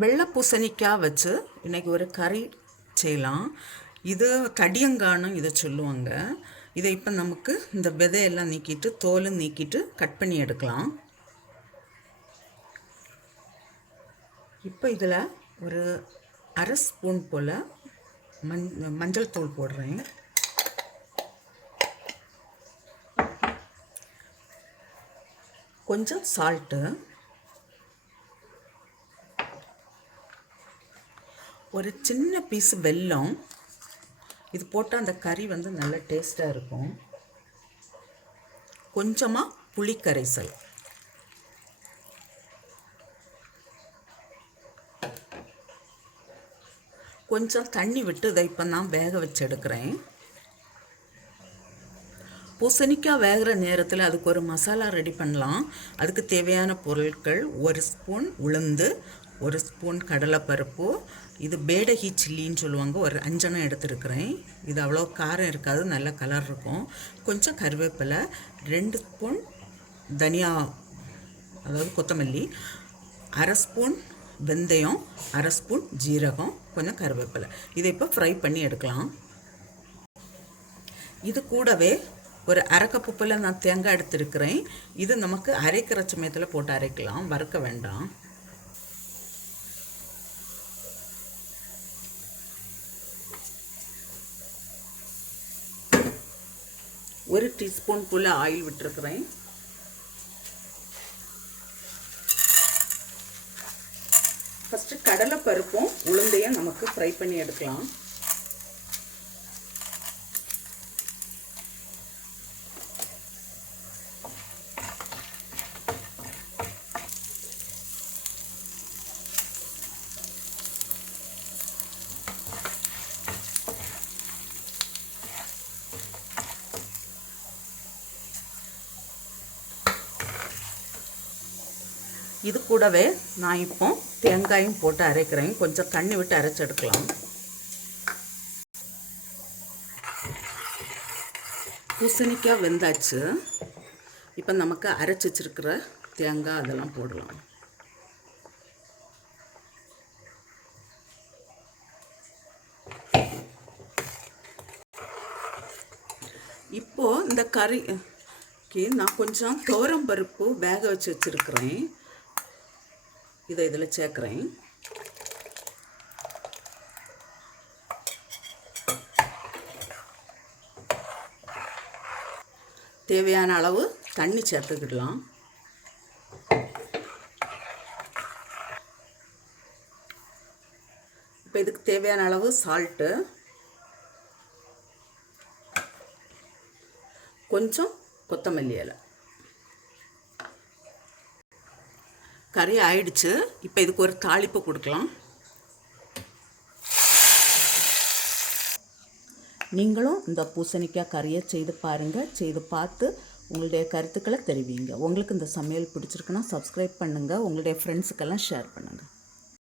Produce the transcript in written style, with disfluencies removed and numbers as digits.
வெள்ளை பூசணிக்காய் வச்சு இன்றைக்கி ஒரு கறி செய்யலாம். இது தடியங்கானம் இதை சொல்லுவாங்க. இதை இப்போ நமக்கு இந்த விதையெல்லாம் நீக்கிட்டு தோலும் நீக்கிட்டு கட் பண்ணி எடுக்கலாம். இப்போ இதில் ஒரு அரை ஸ்பூன் போல் மஞ்சள் தூள் போடுறேன். கொஞ்சம் சால்ட்டு, ஒரு சின்ன பீஸ் வெல்லம். இது போட்டால் அந்த கறி வந்து நல்ல டேஸ்ட்டாக இருக்கும். கொஞ்சமாக புளி கரைசல், கொஞ்சம் தண்ணி விட்டு இதை இப்போ நான் வேக வச்சு எடுக்கிறேன். பூசணிக்காய் வேகிற நேரத்தில் அதுக்கு ஒரு மசாலா ரெடி பண்ணலாம். அதுக்கு தேவையான பொருட்கள்: ஒரு ஸ்பூன் உளுந்து, ஒரு ஸ்பூன் கடலைப்பருப்பு, இது பேடகி சில்லின்னு சொல்லுவாங்க, ஒரு 5 எடுத்துருக்கிறேன். இது அவ்வளோ காரம் இருக்காது, நல்ல கலர் இருக்கும். கொஞ்சம் கருவேப்பிலை, 2 ஸ்பூன் தனியா அதாவது கொத்தமல்லி, அரை ஸ்பூன் வெந்தயம், அரை ஸ்பூன் ஜீரகம், கொஞ்சம் கருவேப்பிலை. இதை இப்போ ஃப்ரை பண்ணி எடுக்கலாம். இது கூடவே ஒரு அரை கப்பு போல் நான் தேங்காய் எடுத்துருக்கிறேன். இது நமக்கு அரைக்கிற சமயத்தில் போட்டு அரைக்கலாம், வறுக்க வேண்டாம். ஒரு டீஸ்பூன் போல் ஆயில் விட்டுருக்குறேன். ஃபஸ்ட்டு கடலைப்பருப்பும் உளுந்தையும் நமக்கு ஃப்ரை பண்ணி எடுக்கலாம். இது கூடவே நான் இப்போ தேங்காயும் போட்டு அரைக்கிறேன். கொஞ்சம் தண்ணி விட்டு அரைச்சி எடுக்கலாம். பூசணிக்காய் வெந்தாச்சு. இப்போ நமக்கு அரைச்சி வச்சிருக்கிற தேங்காய் அதெல்லாம் போடலாம். இப்போது இந்த கறிக்கு நான் கொஞ்சம் துவரம் பருப்பு வேக வச்சு வச்சுருக்கிறேன். இதை இதில் சேர்க்குறேன். தேவையான அளவு தண்ணி சேர்த்துக்கிடலாம். இப்போ இதுக்கு தேவையான அளவு சால்ட்டு, கொஞ்சம் கொத்தமல்லி இலை. கறி ஆயிடுச்சு. இப்போ இதுக்கு ஒரு தாளிப்பு கொடுக்கலாம். நீங்களும் இந்த பூசணிக்காய் கறியை செய்து பாருங்கள். செய்து பார்த்து உங்களுடைய கருத்துக்களை தெரிவிங்க. உங்களுக்கு இந்த சமையல் பிடிச்சிருக்குன்னா சப்ஸ்கிரைப் பண்ணுங்கள். உங்களுடைய ஃப்ரெண்ட்ஸுக்கெல்லாம் ஷேர் பண்ணுங்கள்.